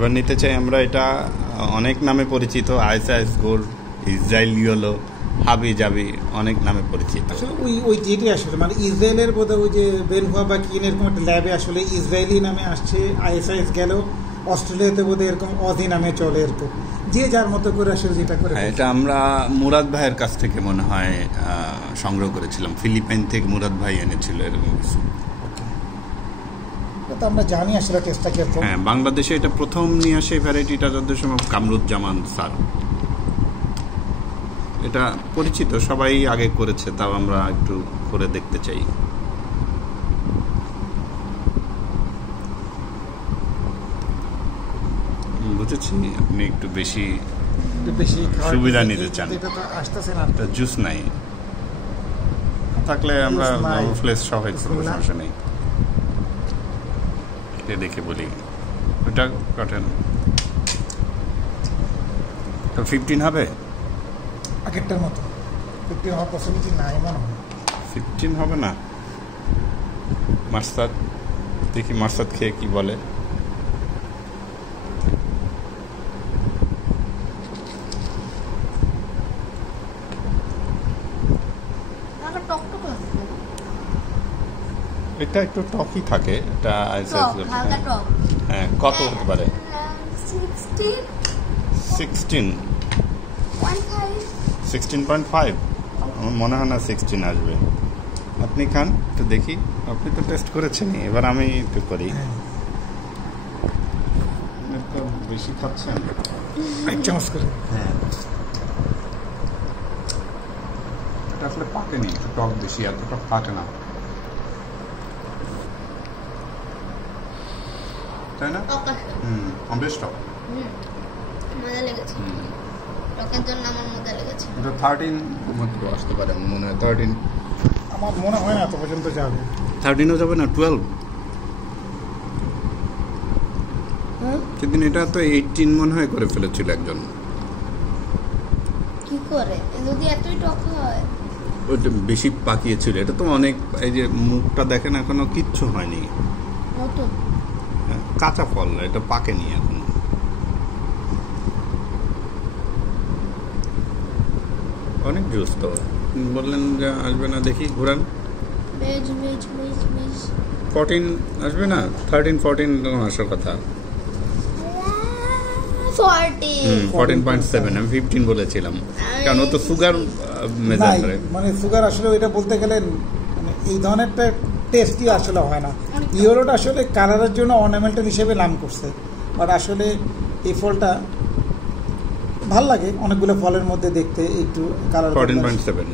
এবার নিতে চাই আমরা। এটা অনেক নামে পরিচিত, আইস গোল্ড, ইসরায়েল ইয়েলো, হাবি জাবি, অনেক নামে পরিচিত। আসলে ওই যেটি আসলে মানে ইসরায়েলের বোধহয় ওই যে বেনহুয়া বা কিন এরকম একটা ল্যাবে আসলে ইসরায়েলি নামে আসছে, আইএসআইএস গেল, অস্ট্রেলিয়াতে বোধহয় এরকম অধি নামে চলে, এরকম যে যার মতো করে আসলে যেটা করে। এটা আমরা মুরাদ ভাইয়ের কাছ থেকে মনে হয় সংগ্রহ করেছিলাম, ফিলিপাইন থেকে মুরাদ ভাই এনেছিল এরকম কিছু। তো আমরা জানি আসলে টেস্টটা কিরকম। হ্যাঁ, বাংলাদেশে এটা প্রথম নিয়ে আসে ভ্যারাইটিটা যত সময় কামরুজ্জামান স্যার। এটা পরিচিত, সবাই আগে করেছে, তাও আমরা একটু করে দেখতে চাই। বুঝেছি আপনি একটু বেশি সুবিধা নিতে চান। এটা জুস নাই, থাকলে আমরা ফ্লেস সহ সমস্যা নেই। দেখে বলি ওটা কাটেন। 15 হবে আগেরটার মতো 15 হওয়ার পসিবিলিটি নাই মনে হয়। 15 হবে না। মার্সাদ দেখি, মার্সাদ খেয়ে কি বলে। এটা একটু টকই থাকে, এটা হ্যাঁ। কত হতে পারে? 16.5। আমার মনে হয় না 16 আসবে। আপনি খান তো দেখি, আপনি তো টেস্ট করেছেনই, এবার আমি একটু করি। বেশি খাচ্ছেন, এক চামচ করে। হ্যাঁ, এটা আসলে পাকেনি, একটু টক বেশি, এতটা পাকে না, তাই না? বেশ টক, মজা লেগেছে। টকের জন্য আমার মজা লেগেছে। এটা 13 মতো আসতে পারে মনে হয়। 13 আমার মনে হয় না এত পর্যন্ত যাবে। 13ও যাবে না, 12। সেদিন এটা তো 18 মনে হয় করে ফেলেছিল একজন। কি করে যদি এতই টক হয়? ওইটা বেশি পাকিয়েছিল। এটা তো অনেক, এই যে মুখটা দেখেন এখনো কিচ্ছু হয়নি, নতুন কাঁচা ফল, এটা পাকেনি এখন। অনেক জুস তো বললেন যে আসবে না, দেখি ঘুরান। 14 আসবে না, 13-14 আসার কথা। 14.7, আমি 15 বলেছিলাম, কারণ ও তো সুগার মেজার করে। মানে সুগার আসলে ওইটা বলতে গেলে মানে এই ধরনের টেস্টই আসলে হয় না। ইউরোটা আসলে কালারের জন্য অর্নামেন্টাল হিসেবে নাম করছে, বাট আসলে এই ফলটা ভাল লাগে অনেকগুলো ফলের মধ্যে দেখতে একটু কালার। 14.7